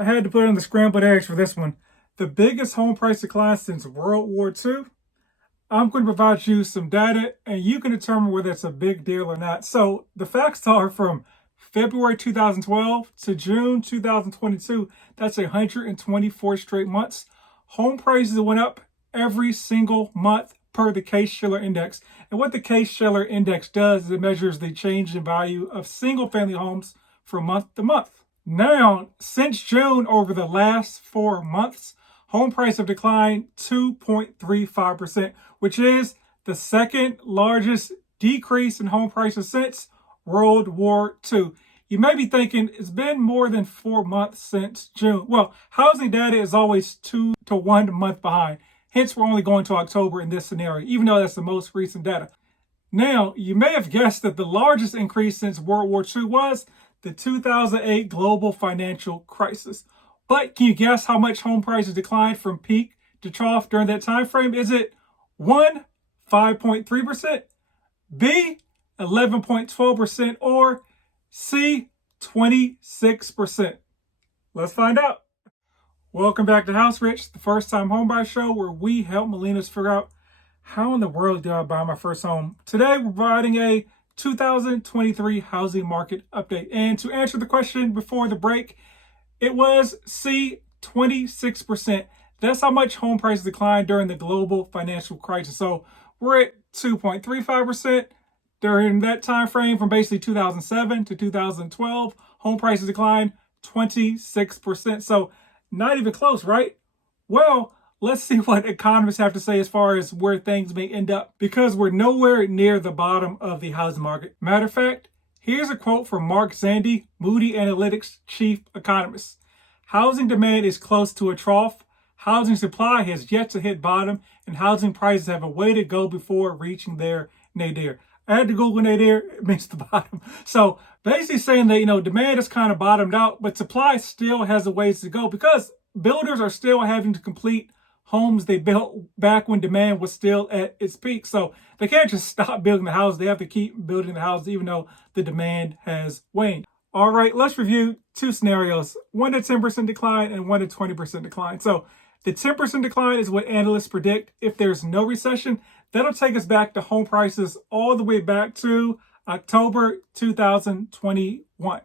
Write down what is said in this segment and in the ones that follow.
I had to put in the scrambled eggs for this one. The biggest home price decline since World War II. I'm going to provide you some data and you can determine whether it's a big deal or not. So the facts are from February 2012 to June 2022. That's 124 straight months. Home prices went up every single month per the Case-Shiller index. And what the Case-Shiller index does is it measures the change in value of single family homes from month to month. Now, since June, over the last 4 months, home prices have declined 2.35%, which is the second largest decrease in home prices since World War II. You may be thinking it's been more than 4 months since June. Well, housing data is always 2 to 1 month behind. Hence, we're only going to October in this scenario, even though that's the most recent data. Now, you may have guessed that the largest increase since World War II was the 2008 global financial crisis. But can you guess how much home prices declined from peak to trough during that time frame? Is it 1, 5.3%, B, 11.12%, or C, 26%? Let's find out. Welcome back to House Rich, the first time homebuyer show where we help millennials figure out how in the world do I buy my first home. Today we're providing a 2023 housing market update. And to answer the question before the break, it was C, 26%. That's how much home prices declined during the global financial crisis. So we're at 2.35% during that time frame from basically 2007 to 2012. Home prices declined 26%. So not even close, right? Well, let's see what economists have to say as far as where things may end up, because we're nowhere near the bottom of the housing market. Matter of fact, here's a quote from Mark Zandi, Moody Analytics chief economist. Housing demand is close to a trough. Housing supply has yet to hit bottom, and housing prices have a way to go before reaching their nadir. I had to Google nadir, it means the bottom. So basically saying that, demand has kind of bottomed out, but supply still has a ways to go because builders are still having to complete homes they built back when demand was still at its peak. So they can't just stop building the houses. They have to keep building the houses even though the demand has waned. All right, let's review two scenarios, 1 to 10% decline and 1 to 20% decline. So the 10% decline is what analysts predict. If there's no recession, that'll take us back to home prices all the way back to October 2021.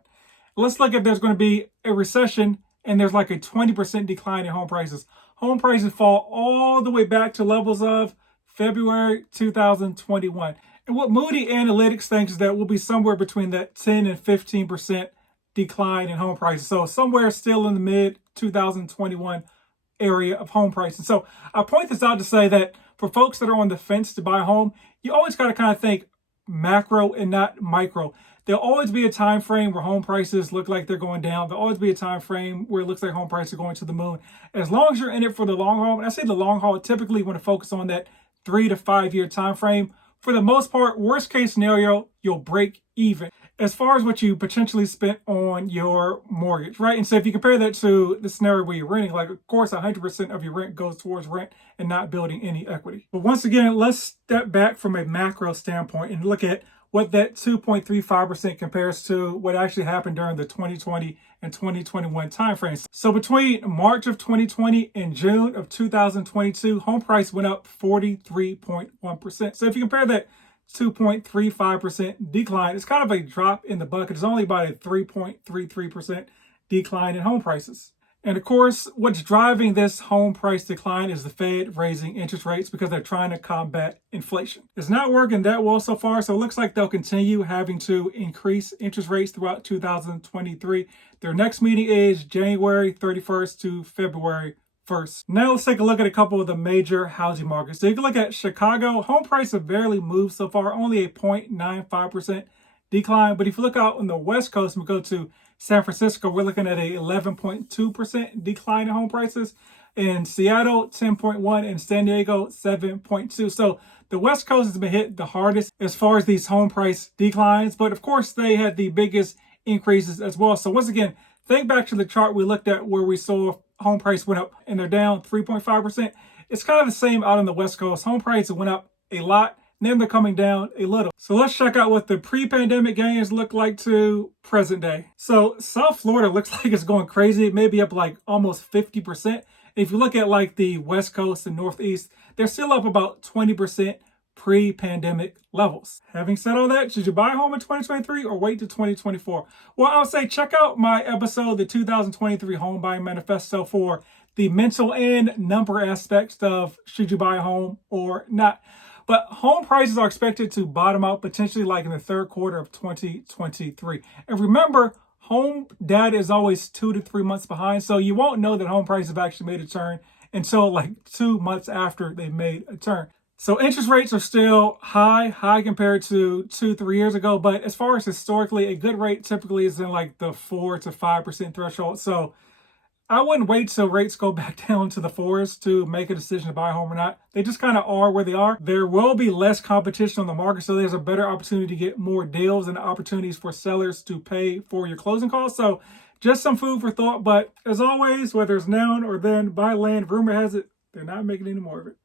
Let's look at there's going to be a recession and there's like a 20% decline in home prices. Home prices fall all the way back to levels of February 2021. And what Moody Analytics thinks is that we'll be somewhere between that 10 and 15% decline in home prices. So somewhere still in the mid 2021 area of home prices. So I point this out to say that for folks that are on the fence to buy a home, you always got to kind of think macro and not micro. There'll always be a time frame where home prices look like they're going down. There'll always be a time frame where it looks like home prices are going to the moon. As long as you're in it for the long haul, and I say the long haul, typically you want to focus on that 3 to 5 year time frame. For the most part, worst case scenario, you'll break even as far as what you potentially spent on your mortgage, right? And so if you compare that to the scenario where you're renting, like of course 100% of your rent goes towards rent and not building any equity. But once again, let's step back from a macro standpoint and look at what that 2.35% compares to what actually happened during the 2020 and 2021 timeframes. So between March of 2020 and June of 2022, home price went up 43.1%. So if you compare that 2.35% decline, it's kind of a drop in the bucket. It's only about a 3.33% decline in home prices. And of course, what's driving this home price decline is the Fed raising interest rates because they're trying to combat inflation. It's not working that well so far, so it looks like they'll continue having to increase interest rates throughout 2023. Their next meeting is January 31st to February 1st. Now let's take a look at a couple of the major housing markets. So you can look at Chicago. Home prices have barely moved so far, only a 0.95% decline. But if you look out on the West Coast and we go to San Francisco, we're looking at a 11.2% decline in home prices. In Seattle, 10.1%, and San Diego, 7.2%. So the West Coast has been hit the hardest as far as these home price declines. But of course, they had the biggest increases as well. So once again, think back to the chart we looked at where we saw home price went up and they're down 3.5%. It's kind of the same out on the West Coast. Home prices went up a lot. then they're coming down a little. So let's check out what the pre-pandemic gains look like to present day. So South Florida looks like it's going crazy. It may be up like almost 50%. If you look at like the West Coast and Northeast, they're still up about 20% pre-pandemic levels. Having said all that, should you buy a home in 2023 or wait to 2024? Well, I'll say check out my episode, the 2023 Home Buying Manifesto, for the mental and number aspects of should you buy a home or not. But home prices are expected to bottom out potentially like in the third quarter of 2023. And remember, home data is always 2 to 3 months behind, so you won't know that home prices have actually made a turn until like 2 months after they've made a turn. So interest rates are still high compared to 2-3 years ago. But as far as historically, a good rate typically is in like the 4 to 5% threshold. So I wouldn't wait till rates go back down to the 4s to make a decision to buy a home or not. They just kind of are where they are. There will be less competition on the market, so there's a better opportunity to get more deals and opportunities for sellers to pay for your closing costs. So just some food for thought. But as always, whether it's now or then, buy land. Rumor has it, they're not making any more of it.